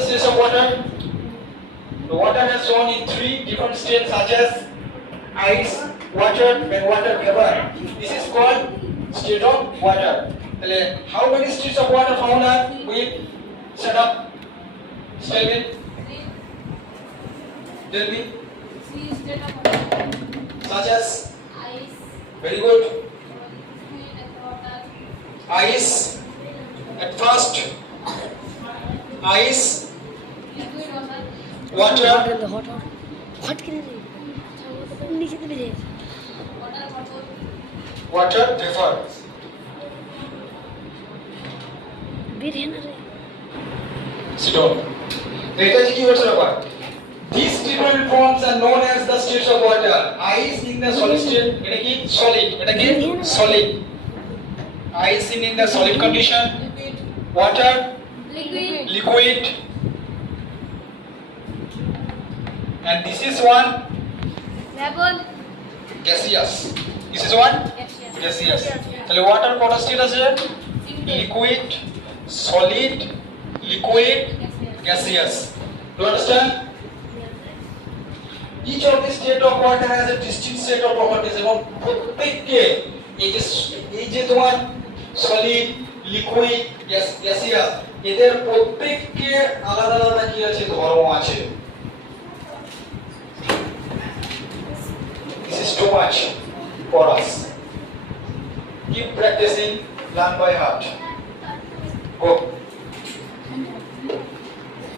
the states of water? The water has shown in three different states such as ice, water, and water vapor. This is called state of water. How many states of water found are? We set up. Tell me. Tell me. Three state of water. Such as. Ice. Very good. Liquid and water. Ice. At first. Ice. Liquid water. Water. हट के नहीं नीचे तो भेज Water bottle. Water vapor. भेज ना रे Sit down. এটা কি বলছো ব্যাপার? These different forms are known as the states of water. Ice in the solid state, এটা কি solid, এটা কি solid. Ice in the solid condition, Liquid. water Liquid. liquid, and this is one Vapor. gaseous. This is one gaseous. তাহলে water কত state আছে? Liquid, solid, liquid, gaseous. Do you understand? Each of these state of water has a distinct set of properties এবং প্রত্যেককে এই যে তোমার solid liquid gaseous এদের প্রত্যেককে আলাদা আলাদা কি আছে ধর্ম আছে This is too much for us. Keep practicing, learn by heart. Go.